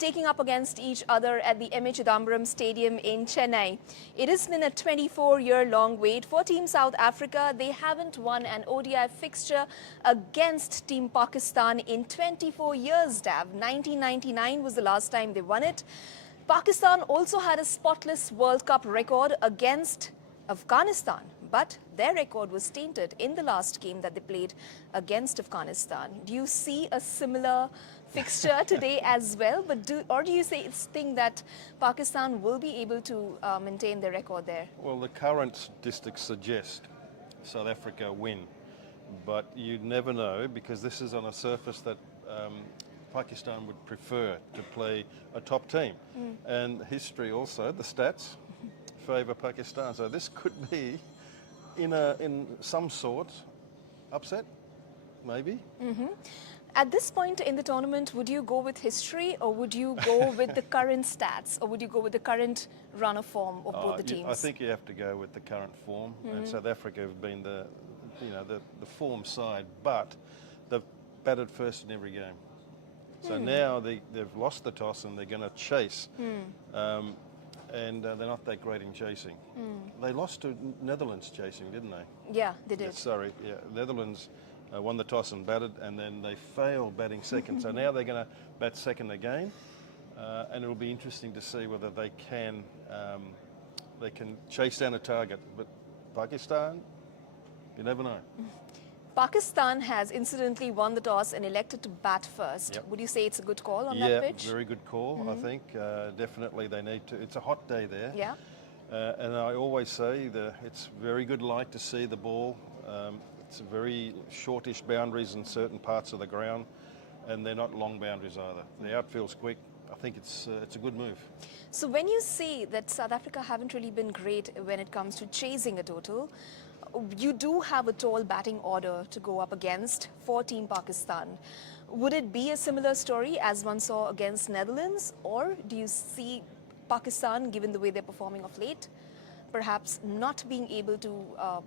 taking up against each other at the Chidambaram Stadium in Chennai. It has been a 24-year-long wait for Team South Africa. They haven't won an ODI fixture against Team Pakistan in 24 years, Dav. 1999 was the last time they won it. Pakistan also had a spotless World Cup record against Afghanistan, but their record was tainted in the last game that they played against Afghanistan. Do you see a similar fixture today as well? Or do you think that Pakistan will be able to maintain their record there? Well, the current statistics suggest South Africa win, but you never know because this is on a surface that Pakistan would prefer to play a top team. And history also, the stats, favour Pakistan. So this could be in some sort upset, maybe. At this point in the tournament, would you go with history or would you go with the current stats or would you go with the current run of form of both the teams? I think you have to go with the current form, and South Africa have been the form side, but they've batted first in every game. So now they've lost the toss and they're going to chase. And they're not that great in chasing. They lost to Netherlands chasing, didn't they? Yeah, they did. Yeah, sorry, yeah. Netherlands won the toss and batted, and then they failed batting second. So now they're going to bat second again, and it'll be interesting to see whether they can chase down a target. But Pakistan, you never know. Pakistan has incidentally won the toss and elected to bat first. Yep. Would you say it's a good call on that pitch? Yeah, very good call, I think. Definitely they need to. It's a hot day there. Yeah. And I always say that it's very good light to see the ball. It's very shortish boundaries in certain parts of the ground, and they're not long boundaries either. The outfield's quick. I think it's a good move. So when you say that South Africa haven't really been great when it comes to chasing a total, you do have a tall batting order to go up against for Team Pakistan. Would it be a similar story as one saw against Netherlands, or do you see Pakistan, given the way they're performing of late, perhaps not being able to,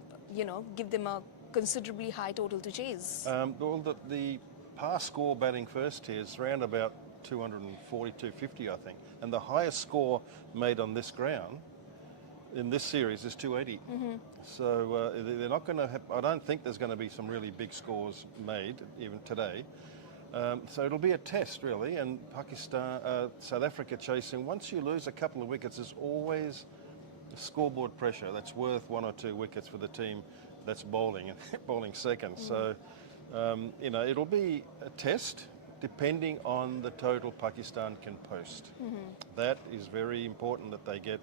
give them a considerably high total to chase? Well, the past score batting first here is around about 240, 250, I think, and the highest score made on this ground in this series is 280. So they're not going to have, I don't think there's going to be some really big scores made even today. So it'll be a test really, and South Africa chasing. Once you lose a couple of wickets, there's always scoreboard pressure that's worth 1 or 2 wickets for the team that's bowling and bowling second. So it'll be a test depending on the total Pakistan can post. That is very important, that they get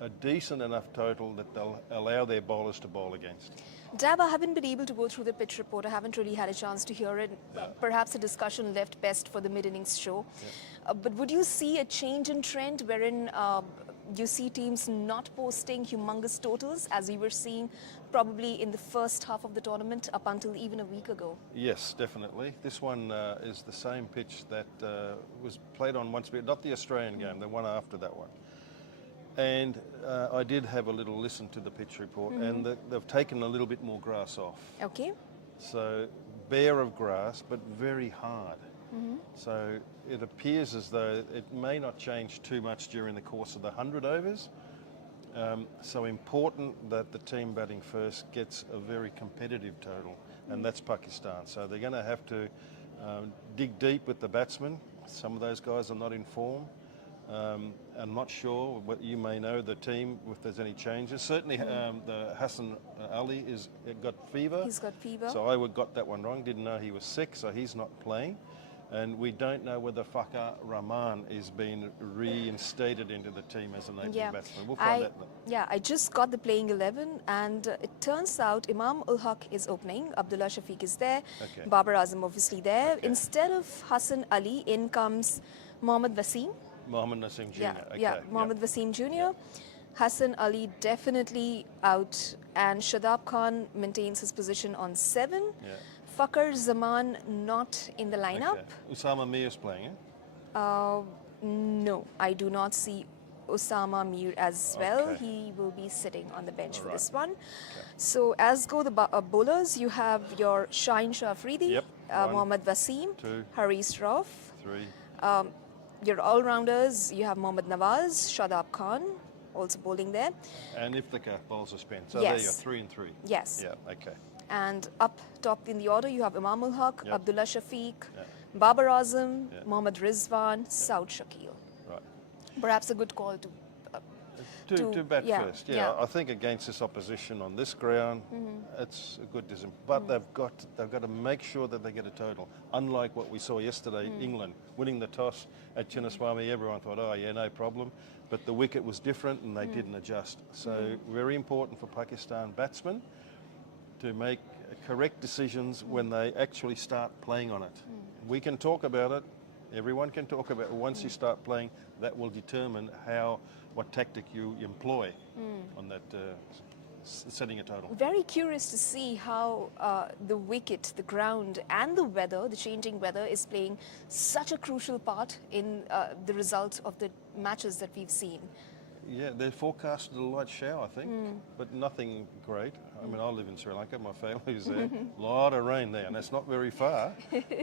a decent enough total that they'll allow their bowlers to bowl against. Dab, I haven't been able to go through the pitch report. I haven't really had a chance to hear it. Perhaps a discussion left best for the mid-innings show. But would you see a change in trend wherein you see teams not posting humongous totals as we were seeing probably in the first half of the tournament up until even a week ago? Yes, definitely. This one is the same pitch that was played on once, not the Australian game, the one after that one. And I did have a little listen to the pitch report, and they've taken a little bit more grass off. Okay. So bare of grass, but very hard. So it appears as though it may not change too much during the course of the 100 overs. So important that the team batting first gets a very competitive total, and that's Pakistan. So they're going to have to dig deep with the batsmen. Some of those guys are not in form. I'm not sure what you may know the team if there's any changes. Certainly, the Hassan Ali got fever. He's got fever. So I got that one wrong. Didn't know he was sick, so he's not playing. And we don't know whether Fakhar Rahman is being reinstated into the team as an opening batsman. We'll find out. Yeah, I just got the playing 11, and it turns out Imam ul Haq is opening. Abdullah Shafiq is there. Okay. Babar Azam obviously there. Okay. Instead of Hassan Ali, in comes Mohammad Wasim. Mohammad Naseem Jr. Mohammad Wasim Jr. Hassan Ali definitely out, and Shadab Khan maintains his position on 7. Fakhar Zaman not in the lineup. Okay. Usama Mir's playing, No, I do not see Osama Mir as well. He will be sitting on the bench for this one. So as go the bowlers, you have your Shaheen Shah Afridi, Mohammad Wasim, 2, Haris Rauf, 3. your all-rounders, you have Mohammad Nawaz, Shadab Khan, also bowling there. And Iftikhar bowls a spin. So Yes. there you're 3 and 3. Yes. Yeah, okay. And up top in the order, you have Imam ul Haq, Yep. Abdullah Shafiq, Yeah. Babar Azam, Yeah. Mohammad Rizwan, Saud Shakil. Right. Perhaps a good call to To bat yeah, first, yeah. yeah. I think against this opposition on this ground, it's a good decision. But they've got to make sure that they get a total. Unlike what we saw yesterday, England winning the toss at Chinnaswamy, everyone thought, oh yeah, no problem. But the wicket was different and they didn't adjust. So very important for Pakistan batsmen to make correct decisions when they actually start playing on it. We can talk about it. Everyone can talk about it. Once you start playing, that will determine what tactic you employ on that setting a total. Very curious to see how the wicket, the ground and the weather, the changing weather is playing such a crucial part in the results of the matches that we've seen. Yeah, they're forecasted a light shower, I think, but nothing great. I mean, I live in Sri Lanka, my family's there. A lot of rain there, and that's not very far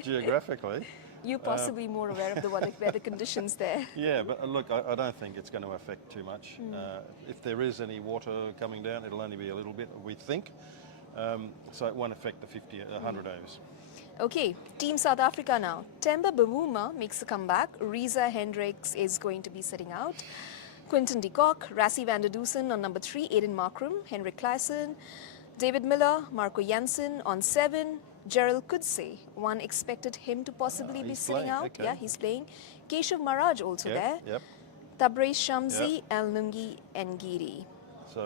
geographically. You're possibly more aware of the weather conditions there. Yeah, but look, I don't think it's going to affect too much. If there is any water coming down, it'll only be a little bit, we think. So it won't affect the 100 overs. Okay, Team South Africa now. Temba Bavuma makes a comeback. Reza Hendricks is going to be sitting out. Quinton de Kock, Rassie van der Dusen on number 3, Aiden Markram, Henrik Claassen, David Miller, Marco Jansen on 7, Gerald Coetzee. One expected him to possibly be sitting playing, out. okay. Yeah, he's playing. Keshav Maharaj also there. Yep. Tabraiz Shamsi and Lungi Ngiri.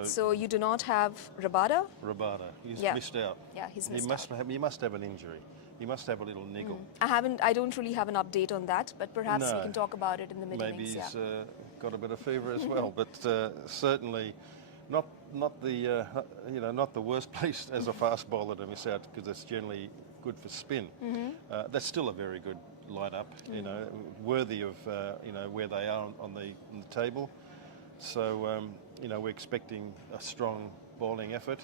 So you do not have Rabada? Rabada, he's Yeah. missed out. Yeah, he's He missed out. he must have an injury. He must have a little niggle. I don't really have an update on that, but perhaps we No. can talk about it in the mid Maybe innings. he's got a bit of fever as well, but certainly not the worst place as a fast bowler to miss out, because it's generally good for spin. That's still a very good light-up, worthy of where they are on the table. So we're expecting a strong bowling effort,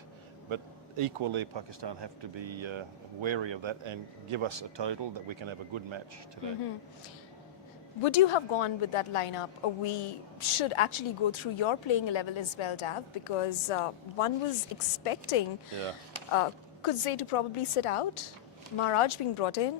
but equally Pakistan have to be wary of that and give us a total that we can have a good match today. Would you have gone with that lineup? We should actually go through your playing level as well, Dav, because one was expecting Coetzee to probably sit out, Maharaj being brought in,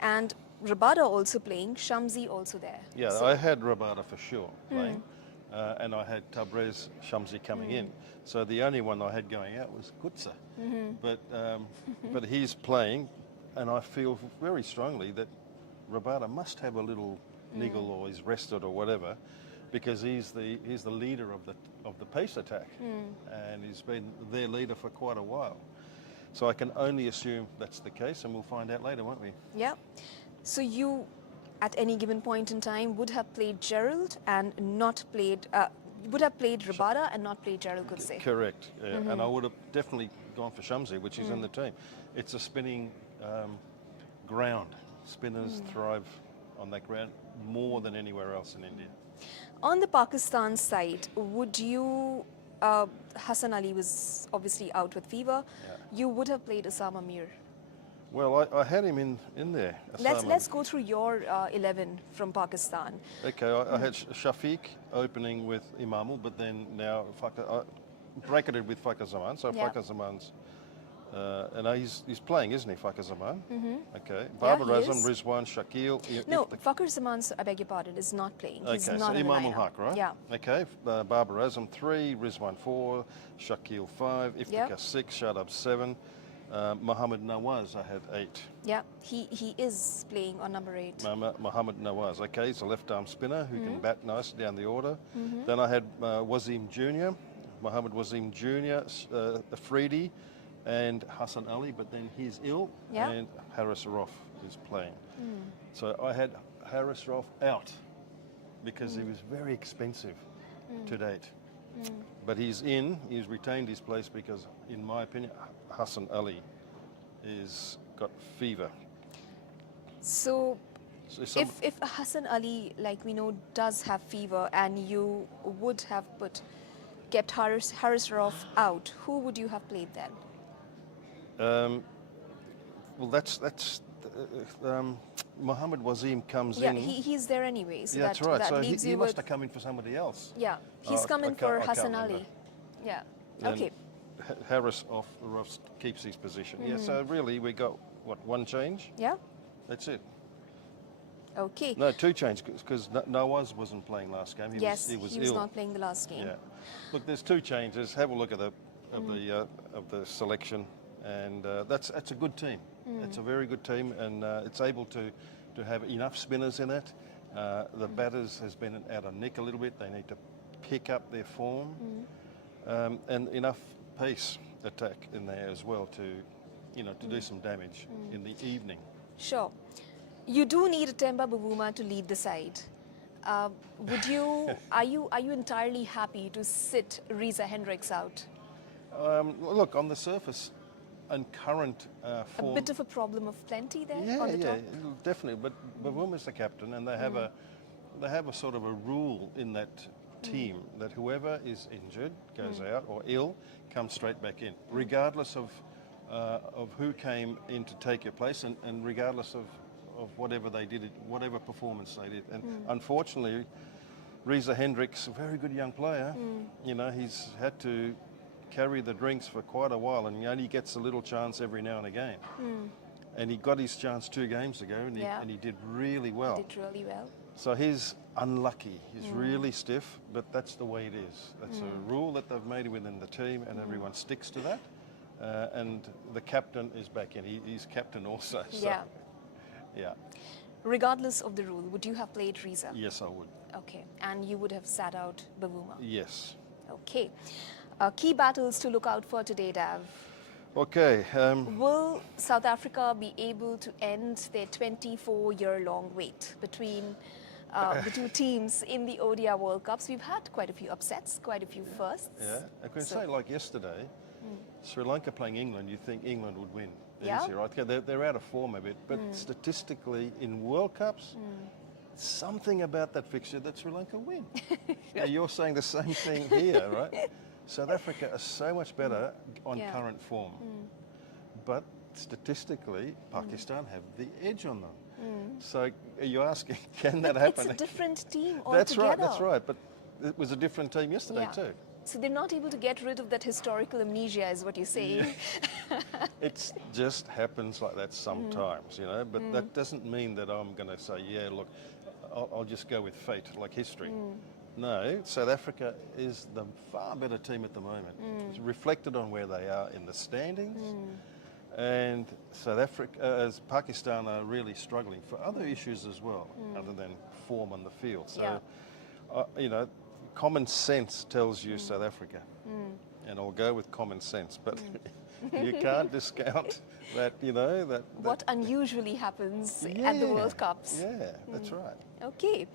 and Rabada also playing, Shamsi also there. Yeah, so I had Rabada for sure playing, and I had Tabraiz Shamsi coming in. So the only one I had going out was Coetzee. But he's playing, and I feel very strongly that Rabada must have a little niggle or he's rested or whatever, because he's the leader of the pace attack, and he's been their leader for quite a while. So I can only assume that's the case, and we'll find out later, won't we? Yeah. So you, at any given point in time, would have played Gerald and not played. Would have played Rabada and not played Gerald Coetzee. Correct, and I would have definitely gone for Shamsi, which is in the team. It's a spinning ground. Spinners thrive on that ground more than anywhere else in India. On the Pakistan side, would you, Hassan Ali was obviously out with fever, you would have played Asam Amir. Well, I had him in there. Let's go through your 11 from Pakistan. Okay, I had Shafiq opening with Imamul, but then now I bracketed with Fakhar Zaman. So Fakhar Zaman's, and he's playing, isn't he, Fakhar Zaman? Okay, Babar Azam, Rizwan, Shakil. No, Fakhar Zaman, I beg your pardon, is not playing. He's Okay, not so in the Imam lineup. Haq, right? Yeah. Okay, Babar Azam 3, Rizwan 4, Shakil 5, Iftikhar 6, Shadab 7. Mohammad Nawaz, I had 8. Yeah, he is playing on number 8. Mohammad Nawaz, okay, he's a left-arm spinner who can bat nicely down the order. Then I had Wasim Jr., Mohammad Wasim Jr., Afridi, and Hassan Ali, but then he's ill, and Haris Roff is playing. So I had Haris Roff out because he was very expensive to date. But he's retained his place because, in my opinion, Hassan Ali is got fever. So if Hassan Ali, like we know, does have fever and you would have kept Haris Roff out, who would you have played then? Well, that's Mohammed Wasim comes Yeah, in. he's there anyway. So Yeah, that's right. that So leaves he you must with... have come in for somebody else. Yeah, he's Oh, come in for I can't Hassan remember. Ali. Yeah. And Okay. Harris off the roughs keeps his position. Yeah, Mm-hmm. so really we got, what, one change? Yeah. That's it. Okay. No, two changes, because Nawaz wasn't playing last game. He was ill. not playing the last game. Yeah. Look, there's two changes. Have a look at of the selection, and that's a good team. It's a very good team, and it's able to have enough spinners in it. The batters has been out of nick a little bit. They need to pick up their form, and enough pace attack in there as well to do some damage in the evening. Sure. You do need Temba Bavuma to lead the side. Are you entirely happy to sit Reza Hendricks out? Look, on the surface and current form... A bit of a problem of plenty there on the top? Definitely. But Bavuma's the captain, and they have a sort of a rule in that team that whoever is injured, goes out, or ill, comes straight back in, regardless of who came in to take your place, and regardless of whatever they did, whatever performance they did. And unfortunately, Reza Hendricks, a very good young player, he's had to carry the drinks for quite a while, and he only gets a little chance every now and again. And he got his chance 2 games ago, and he did really well. He did really well. So he's unlucky. He's really stiff, but that's the way it is. That's a rule that they've made within the team, and everyone sticks to that. And the captain is back in. He's captain also. So, yeah. Regardless of the rule, would you have played Reza? Yes, I would. Okay. And you would have sat out Bavuma? Yes. Okay. Key battles to look out for today, Dav. Okay. Will South Africa be able to end their 24-year-long wait between the two teams in the ODI World Cups? We've had quite a few upsets, quite a few firsts. Yeah. I can say, like yesterday, Sri Lanka playing England, you think England would win. Yeah. Easy, right? They're out of form a bit, but statistically in World Cups, something about that fixture that Sri Lanka win. Now, you're saying the same thing here, right? South Africa are so much better on current form, but statistically, Pakistan have the edge on them. So are you asking, can that happen? It's a different team That's altogether. right, that's right, but it was a different team yesterday too. So they're not able to get rid of that historical amnesia, is what you're saying. It just happens like that sometimes, but that doesn't mean that I'm going to say, yeah, look, I'll just go with fate, like history. No, South Africa is the far better team at the moment. It's reflected on where they are in the standings. And South Africa, as Pakistan are really struggling for other issues as well, other than form on the field. So, common sense tells you South Africa, and I'll go with common sense. But you can't discount that, what unusually happens at the World Cups. Yeah, that's right. Okay.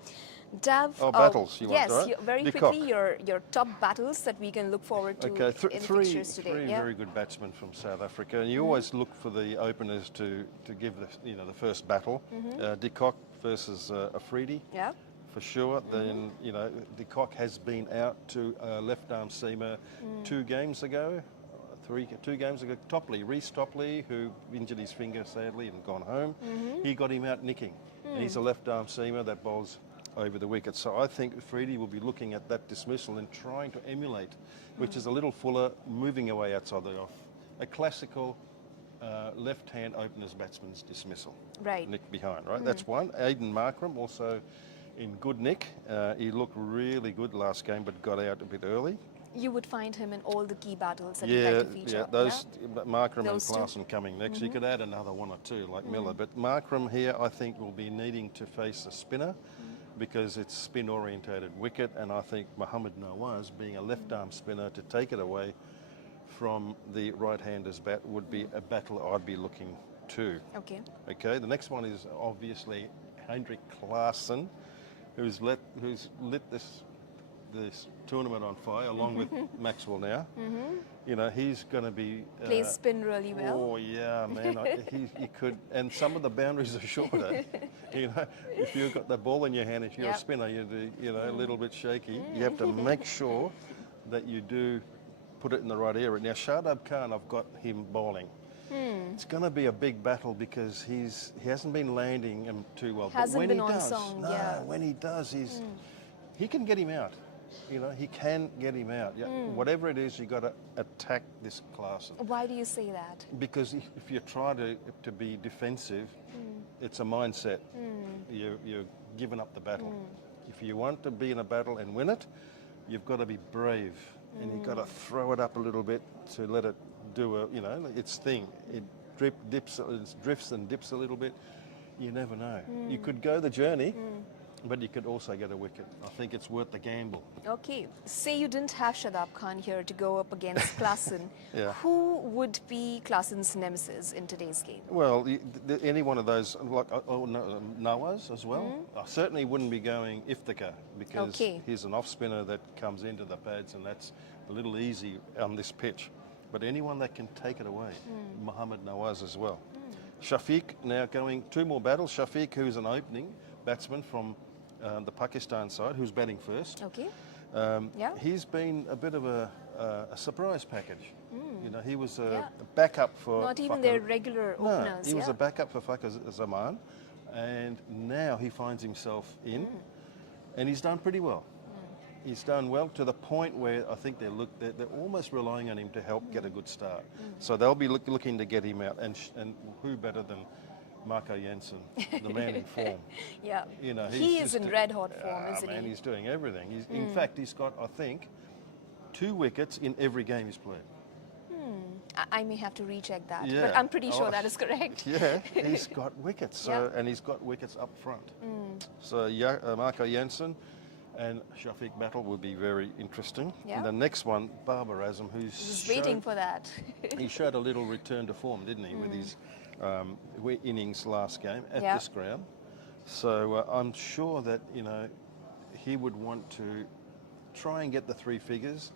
Dav, battles you want, right? Yes, very quickly, your top battles that we can look forward to in the fixtures today. Three very good batsmen from South Africa, and you always look for the openers to give the first battle. De Kock versus Afridi. Yeah. For sure. Then De Kock has been out to left arm seamer 2 games ago. 2 games ago. Reece Topley, who injured his finger sadly and gone home. He got him out nicking. And he's a left arm seamer that bowls over the wicket. So I think Afridi will be looking at that dismissal and trying to emulate, which is a little fuller, moving away outside the off. A classical left-hand opener's batsman's dismissal. Right. Nick behind, right? That's one. Aiden Markram also in good nick. He looked really good last game, but got out a bit early. You would find him in all the key battles that you'd like to feature. Markram and Klaassen coming next. You could add another 1 or 2 like Miller, but Markram here I think will be needing to face a spinner because it's spin-orientated wicket, and I think Mohammed Nawaz, being a left-arm spinner, to take it away from the right-hander's bat would be a battle I'd be looking to. Okay. The next one is obviously Hendrik Klaassen, who's lit this tournament on fire, along with Maxwell now. He's going to be... plays spin really well. Oh, yeah, man. He could... And some of the boundaries are shorter. If you've got the ball in your hand, if you're a spinner, you're a little bit shaky. You have to make sure that you do put it in the right area. Now, Shadab Khan, I've got him bowling. It's going to be a big battle because he hasn't been landing them too well. Hasn't but when been he on does, song, no, yeah. when he does, he can get him out. You know, he can get him out. Yeah, whatever it is, you got to attack this class. Why do you say that? Because if you try to be defensive, it's a mindset. You're giving up the battle. If you want to be in a battle and win it, you've got to be brave, and you've got to throw it up a little bit to let it do its thing. It drifts and dips a little bit. You never know. You could go the journey, but you could also get a wicket. I think it's worth the gamble. Okay, say you didn't have Shadab Khan here to go up against Klaasen. Yeah. Who would be Klaasen's nemesis in today's game? Well, any one of those, like Nawaz as well. I certainly wouldn't be going Iftikhar because he's an off spinner that comes into the pads, and that's a little easy on this pitch. But anyone that can take it away, Mohammad Nawaz as well. Shafiq now going 2 more battles. Shafiq, who's an opening batsman from the Pakistan side, who's batting first. Okay. He's been a bit of a surprise package. You know, he was a backup for Not even their regular openers. He was a backup for Fakhar Zaman, and now he finds himself in, and he's done pretty well. He's done well to the point where I think they're almost relying on him to help get a good start. So they'll be looking to get him out, and who better than Marco Jansen, the man in form. Yeah, you know, he is in red hot form, isn't man, he? he's doing everything. In fact, he's got, I think, 2 wickets in every game he's played. I may have to recheck that, Yeah. but I'm pretty sure that is correct. Yeah, he's got wickets, and he's got wickets up front. So Marco Jansen and Shafiq battle will be very interesting. Yeah. And the next one, Babar Azam, who's Just waiting for that. he showed a little return to form, didn't he, with his innings last game at this ground. So I'm sure that, you know, he would want to try and get the 3 figures,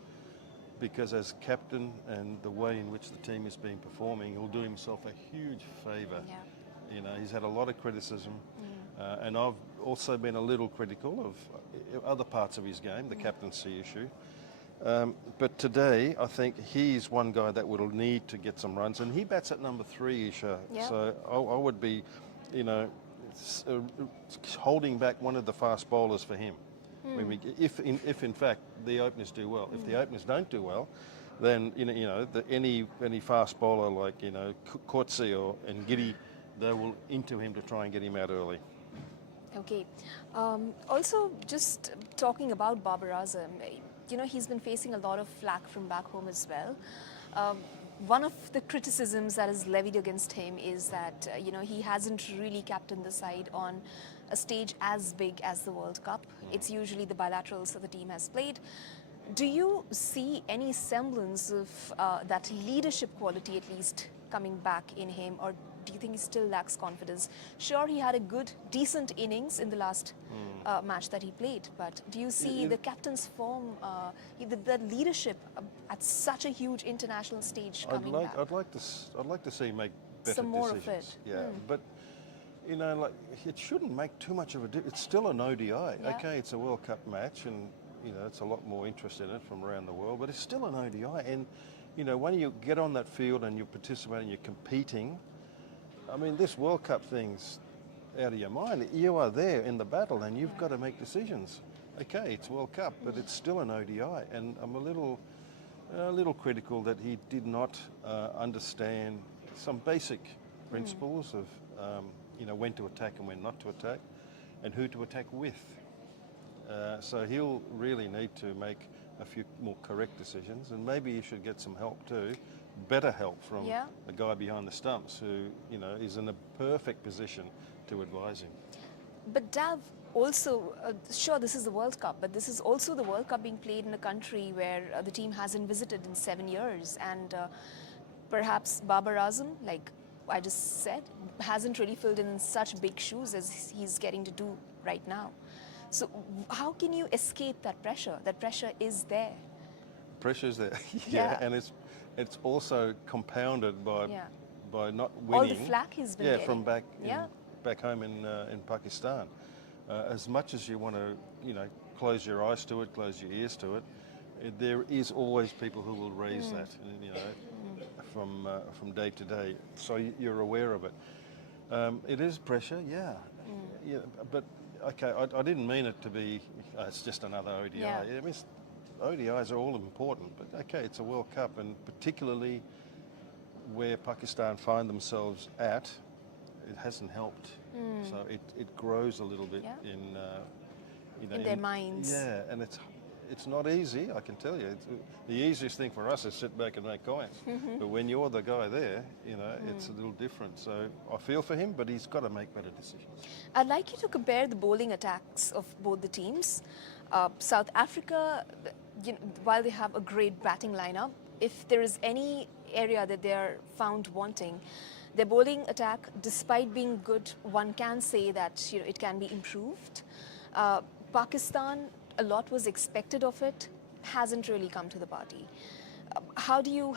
because as captain and the way in which the team has been performing, he'll do himself a huge favour. Yeah. You know, he's had a lot of criticism, and I've also been a little critical of other parts of his game, the captaincy issue. But today, I think he's one guy that will need to get some runs, and he bats at number 3, Esha. Yeah. So I would be, you know, holding back one of the fast bowlers for him. When if in fact the openers do well. If the openers don't do well, then any fast bowler like Coetzee and Giddy, they will into him to try and get him out early. Okay. Also, just talking about Babar Azam, you know, he's been facing a lot of flack from back home as well. One of the criticisms that is levied against him is that, you know, he hasn't really captained the side on a stage as big as the World Cup. It's usually the bilaterals that the team has played. Do you see any semblance of that leadership quality at least coming back in him, or do you think he still lacks confidence? Sure, he had a good, decent innings in the last match that he played, but do you see the captain's form, the leadership at such a huge international stage coming back? I'd like to see him make better Some more decisions. of it. Yeah, but you know, like, it shouldn't make too much of a difference. It's still an ODI. Yeah. Okay, it's a World Cup match, and you know, it's a lot more interest in it from around the world, but it's still an ODI. And you know, when you get on that field and you're participating, you're competing. I mean, this World Cup thing's out of your mind. You are there in the battle, and you've got to make decisions. Okay, it's World Cup, but it's still an ODI, and I'm a little critical that he did not understand some basic principles of you know, when to attack and when not to attack, and who to attack with. So he'll really need to make a few more correct decisions, and maybe he should get some help too, better help from a guy behind the stumps who, you know, is in a perfect position to advise him. But Dav, also, sure, this is the World Cup, but this is also the World Cup being played in a country where the team hasn't visited in 7 years, and perhaps Babar Azam, like I just said, hasn't really filled in such big shoes as he's getting to do right now. So how can you escape that pressure? That pressure is there. Pressure's there, and it's also compounded by not winning. All the flack he's been getting. From back home in Pakistan. As much as you want to, you know, close your eyes to it, close your ears to it, there is always people who will raise that. And, you know, from day to day, so you're aware of it. It is pressure, yeah. Yeah, but okay, I didn't mean it to be. It's just another ODI. Yeah. I mean, ODIs are all important, but okay, it's a World Cup, and particularly where Pakistan find themselves at, it hasn't helped. So it grows a little bit Yeah. in In their minds. Yeah, and it's not easy, I can tell you. The easiest thing for us is sit back and make coins. But when you're the guy there, it's a little different. So I feel for him, but he's got to make better decisions. I'd like you to compare the bowling attacks of both the teams. South Africa, while they have a great batting lineup, if there is any area that they are found wanting, their bowling attack, despite being good, one can say that it can be improved. Pakistan, a lot was expected of it, hasn't really come to the party. How do you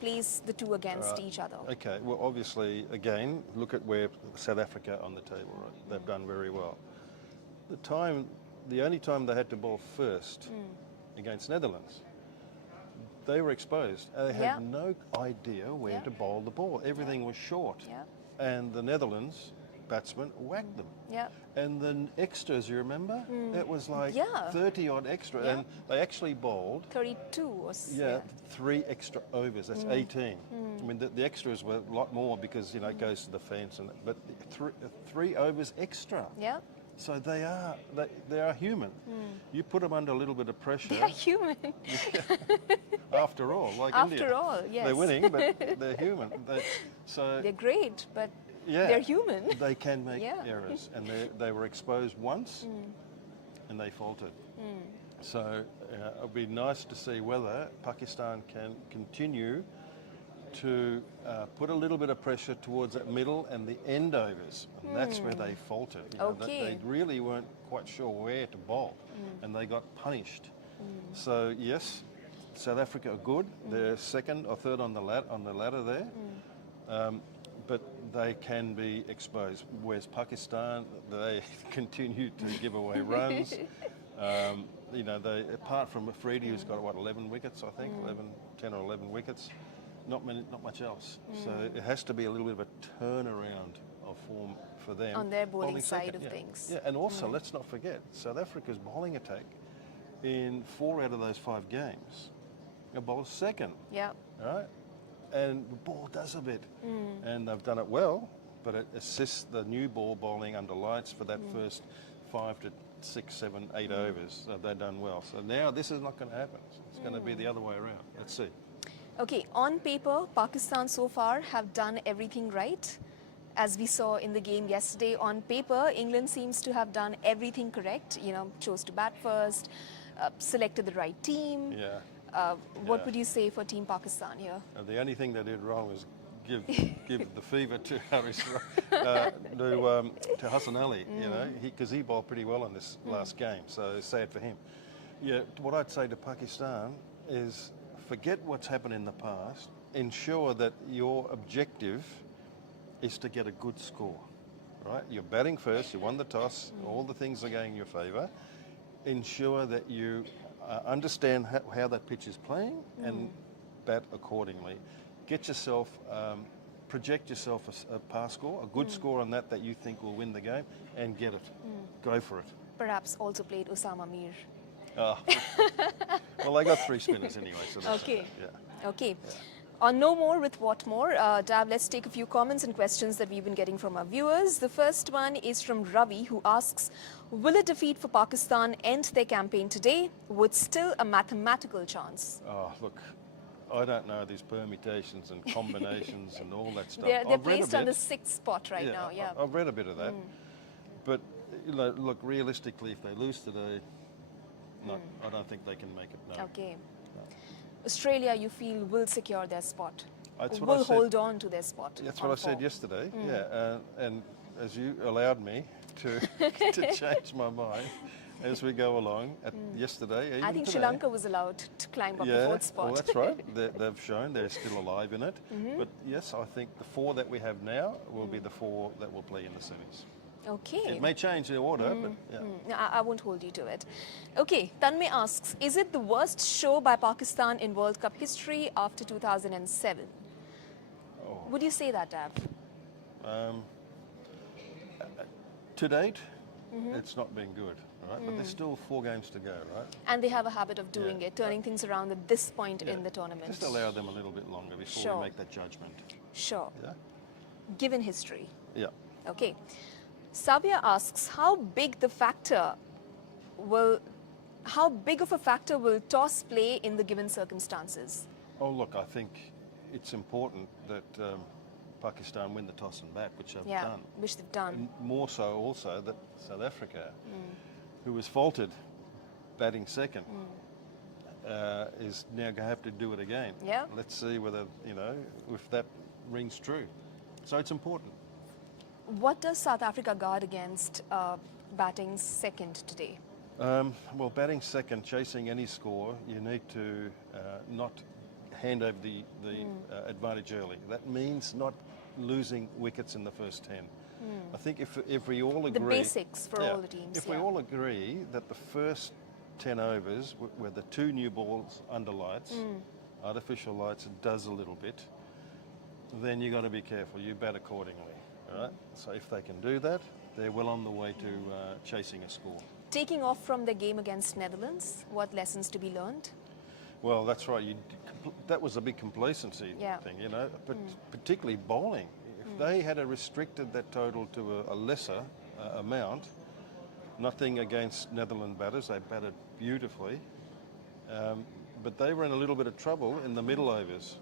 place the two against each other? Okay, well, obviously, again, look at where South Africa on the table, right? They've done very well. The only time they had to bowl first against Netherlands, they were exposed. They had no idea where to bowl the ball. Everything was short. Yeah. And the Netherlands batsmen whacked them. Yeah. And the extras, you remember? It was like Yeah. 30 odd extra. Yeah. And they actually bowled 32 was. 3 extra overs. That's 18. I mean, the extras were a lot more because, it goes to the fence. But 3 overs extra. Yeah. So they are human. You put them under a little bit of pressure. They are human. After all, like After India. all, yes. They're winning, but they're human. They're great, but yeah, they're human. They can make Yeah. errors, and they were exposed once, and they faltered. So it'll be nice to see whether Pakistan can continue to put a little bit of pressure towards that middle and the end overs, and that's where they faltered. They really weren't quite sure where to bowl, and they got punished. So yes, South Africa are good. They're second or third on the ladder there. But they can be exposed. Whereas Pakistan, they continue to give away runs. Apart from Afridi, who's got 11 wickets, I think, 10 or 11 wickets, not much else. So it has to be a little bit of a turnaround of form for them. On their bowling side second, of things. Yeah, and also let's not forget South Africa's bowling attack in 4 out of those 5 games, they bowled second. Yeah. Right. And the ball does a bit, and they've done it well, but it assists the new ball bowling under lights for that first 5 to 6, 7, 8 overs. So they've done well. So now this is not going to happen. It's going to be the other way around. Let's see. Okay, on paper, Pakistan so far have done everything right. As we saw in the game yesterday, on paper, England seems to have done everything correct. Chose to bat first, selected the right team. Yeah. What would you say for Team Pakistan here? The only thing they did wrong was give the fever to to Hassan Ali, because he bowled pretty well in this last game, so sad for him. Yeah, what I'd say to Pakistan is forget what's happened in the past. Ensure that your objective is to get a good score, right? You're batting first, you won the toss, all the things are going in your favour. Ensure that you understand how that pitch is playing and bat accordingly. Get yourself, project yourself a pass score, a good score on that you think will win the game, and get it. Go for it. Perhaps also played Osama Mir. Oh. Well, they got 3 spinners anyway. So that's Okay. Yeah. Okay. On No More with Whatmore, Dab, let's take a few comments and questions that we've been getting from our viewers. The first one is from Ravi, who asks, will a defeat for Pakistan end their campaign today with still a mathematical chance? Oh, look, I don't know these permutations and combinations and all that stuff. They're placed on the 6th spot right now, yeah. I've read a bit of that. But, look, realistically, if they lose today, no, I don't think they can make it, no. Okay. Australia, you feel, will secure their spot? That's what I will said. hold on to their spot? That's what I said yesterday, yeah. And as you allowed me to change my mind as we go along, yesterday, even I think today, Sri Lanka was allowed to climb up the 4th spot. Well, that's right. They've shown they're still alive in it. But yes, I think the 4 that we have now will be the 4 that will play in the semis. Okay. It may change the order, but yeah. No, I won't hold you to it. Okay, Tanmay asks, is it the worst show by Pakistan in World Cup history after 2007? Would you say that, Dab? To date, it's not been good, right? But there's still 4 games to go, right? And they have a habit of doing Yeah. it, turning things around at this point in the tournament. Just allow them a little bit longer before Sure. we make that judgment. Sure. Yeah? Given history. Yeah. Okay. Sabia asks, how big of a factor will toss play in the given circumstances? Oh, look, I think it's important that Pakistan win the toss and bat, which they've done. Which they've done. And more so also that South Africa, who was faulted batting second, is now going to have to do it again. Yeah. Let's see whether, if that rings true. So it's important. What does South Africa guard against batting second today? Well, batting second, chasing any score, you need to not hand over the advantage early. That means not losing wickets in the first 10. I think if we all agree... The basics for all the teams. If we all agree that the first 10 overs, with the 2 new balls under lights, artificial lights, it does a little bit, then you've got to be careful. You bat accordingly. Right? So if they can do that, they're well on the way to chasing a score. Taking off from the game against Netherlands, what lessons to be learned? Well, that's right. That was a big complacency thing, but particularly bowling. If they had restricted that total to a lesser amount, nothing against Netherlands batters, they batted beautifully, but they were in a little bit of trouble in the middle overs.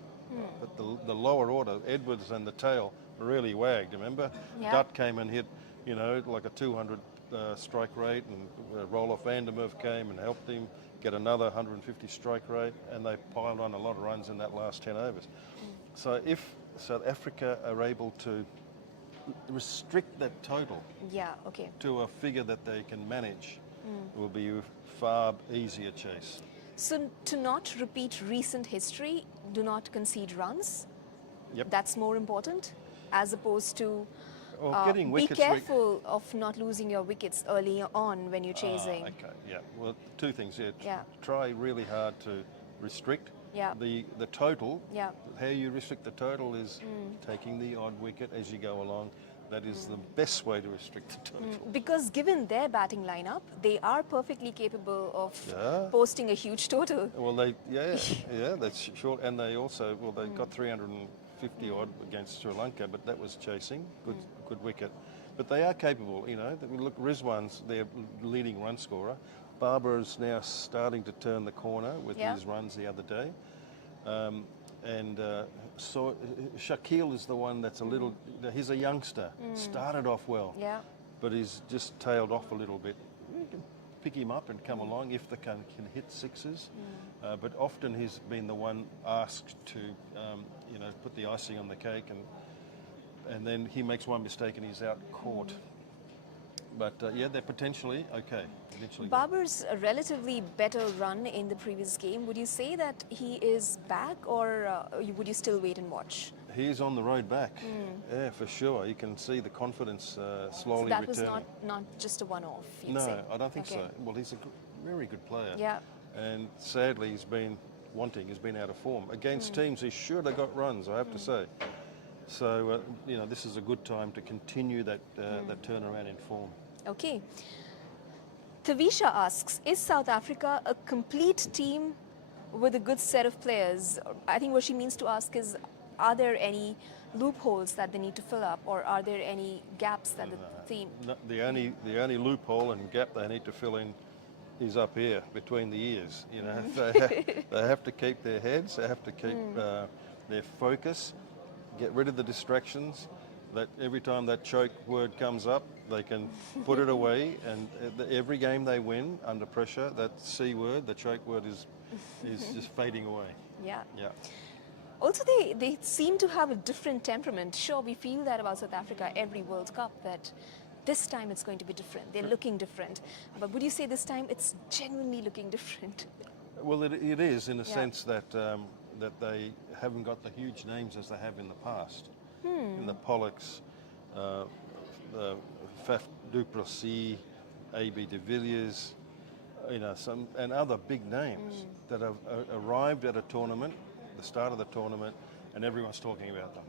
But the lower order, Edwards and the tail, really wagged, remember? Yeah. Dutt came and hit, like a 200 strike rate, and Roloff Vandermeer came and helped him get another 150 strike rate, and they piled on a lot of runs in that last 10 overs. So if South Africa are able to restrict that total to a figure that they can manage, it will be a far easier chase. So to not repeat recent history, do not concede runs? Yep. That's more important, as opposed to getting be wickets careful of not losing your wickets early on when you're chasing. Okay, yeah. Well, 2 things here. Yeah. Try really hard to restrict the total. Yeah. How you restrict the total is taking the odd wicket as you go along. That is the best way to restrict the total. Because given their batting lineup, they are perfectly capable of posting a huge total. Well, that's short. And they also, they got 350 odd against Sri Lanka, but that was chasing, good wicket. But they are capable, Look, Rizwan's their leading run scorer. Babar is now starting to turn the corner with his runs the other day. So Shakil is the one that's a little, he's a youngster, started off well, but he's just tailed off a little bit. You can pick him up and come along if they can hit sixes, but often he's been the one asked to, put the icing on the cake, and then he makes one mistake and he's out caught. But they're potentially okay. Babar's a relatively better run in the previous game. Would you say that he is back, or would you still wait and watch? He is on the road back. Yeah, for sure. You can see the confidence slowly so that returning. was not just a one-off, you'd No, say? I don't think so. Well, he's a very good player. Yeah. And sadly, he's been out of form. Against teams he should have got runs, I have to say. So, this is a good time to continue that turnaround in form. Okay. Tavisha asks, is South Africa a complete team with a good set of players? I think what she means to ask is, are there any loopholes that they need to fill up, or are there any gaps that the team... No, the only loophole and gap they need to fill in is up here, between the ears. They have to keep their heads, they have to keep their focus, get rid of the distractions. That every time that choke word comes up, they can put it away, and every game they win under pressure, that C word, the choke word, is just fading away. Yeah. Yeah. Also, they seem to have a different temperament. Sure, we feel that about South Africa every World Cup, that this time it's going to be different. They're looking different. But would you say this time it's genuinely looking different? Well, it is, in the sense that that they haven't got the huge names as they have in the past. In the Pollocks, the Faf du Plessis, A.B. de Villiers, and other big names that have arrived at a tournament, the start of the tournament, and everyone's talking about them.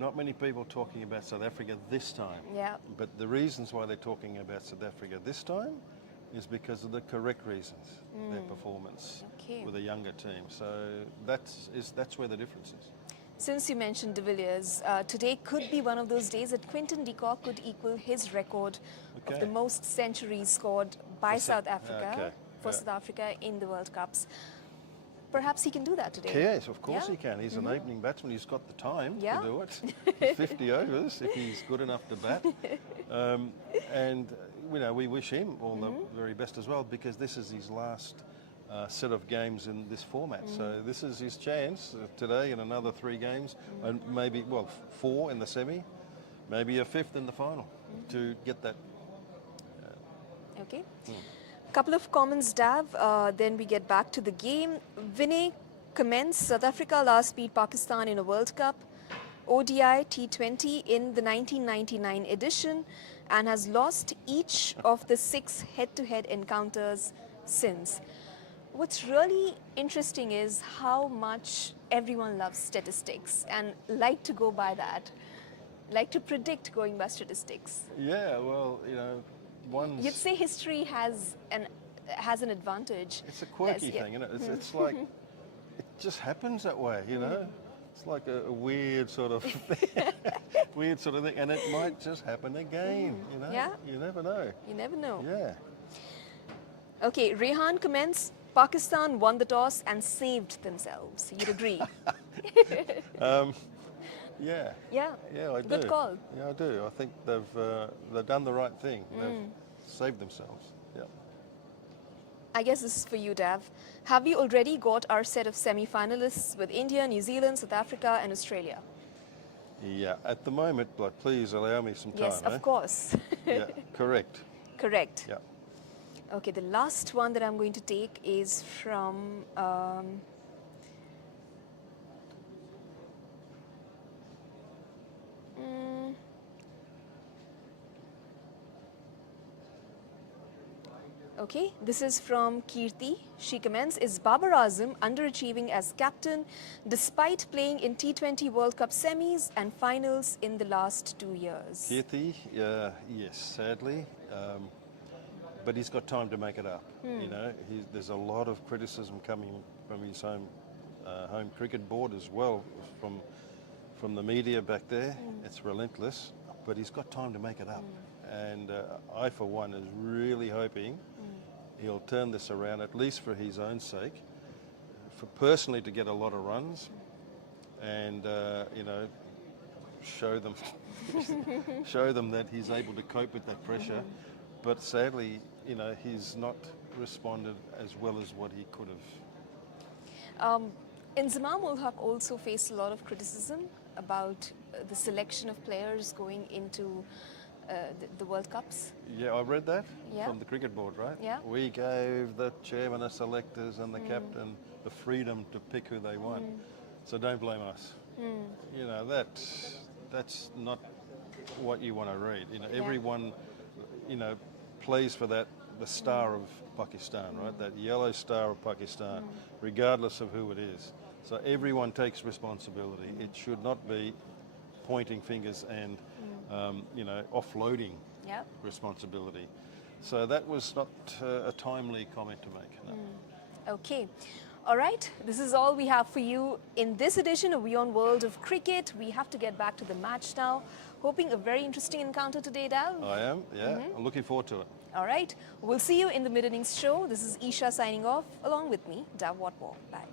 not many people talking about South Africa this time. Yeah. But the reasons why they're talking about South Africa this time is because of the correct reasons, their performance with a younger team. So that's where the difference is. Since you mentioned De Villiers, today could be one of those days that Quinton de Kock could equal his record of the most centuries scored by South Africa for South Africa in the World Cups. Perhaps he can do that today. Yes, of course he can. He's an opening batsman. He's got the time to do it. 50 overs if he's good enough to bat. And we wish him all the very best as well, because this is his last set of games in this format. So this is his chance today in another 3 games, and maybe, 4 in the semi, maybe a 5th in the final to get that. Okay. Couple of comments, Dav, then we get back to the game. Vinay comments, South Africa last beat Pakistan in a World Cup, ODI, T20 in the 1999 edition, and has lost each of the 6 head-to-head encounters since. What's really interesting is how much everyone loves statistics and like to go by that, like to predict going by statistics. Yeah, well, You'd say history has an advantage. It's a quirky thing, isn't it? It's like, it just happens that way, It's like a weird sort of thing, and it might just happen again, Yeah. You never know. You never know. Yeah. Okay, Rehan comments, Pakistan won the toss and saved themselves. You'd agree? Yeah. Yeah. Yeah, I do. Good call. Yeah, I do. I think they've done the right thing. They've saved themselves. Yeah. I guess this is for you, Dav. Have we already got our set of semi-finalists with India, New Zealand, South Africa and Australia? Yeah, at the moment, but please allow me some time. Yes, of course. Yeah, correct. Correct. Yeah. Okay, the last one that I'm going to take is from okay, this is from Kirti. She comments, is Babar Azam underachieving as captain despite playing in T20 World Cup semis and finals in the last 2 years? Kirti, yes, sadly. But he's got time to make it up. There's a lot of criticism coming from his home cricket board as well, from the media back there. It's relentless, but he's got time to make it up. And I, for one, is really hoping he'll turn this around, at least for his own sake, for personally to get a lot of runs, and show them that he's able to cope with that pressure. But sadly, he's not responded as well as what he could have. Inzamam ul Haq also faced a lot of criticism about the selection of players going into the World Cups. Yeah, I read that Yeah. from the cricket board, right? Yeah. We gave the chairman of selectors and the captain the freedom to pick who they want. So don't blame us. That's not what you want to read. Everyone, plays for the star of Pakistan, right? That yellow star of Pakistan, regardless of who it is. So everyone takes responsibility. It should not be pointing fingers and, offloading responsibility. So that was not a timely comment to make. No. Okay. All right, this is all we have for you in this edition of WION World of Cricket. We have to get back to the match now. Hoping a very interesting encounter today, Dal. I am, yeah. I'm looking forward to it. All right, we'll see you in the mid-innings show. This is Esha signing off, along with me, Dav Whatmore. Bye.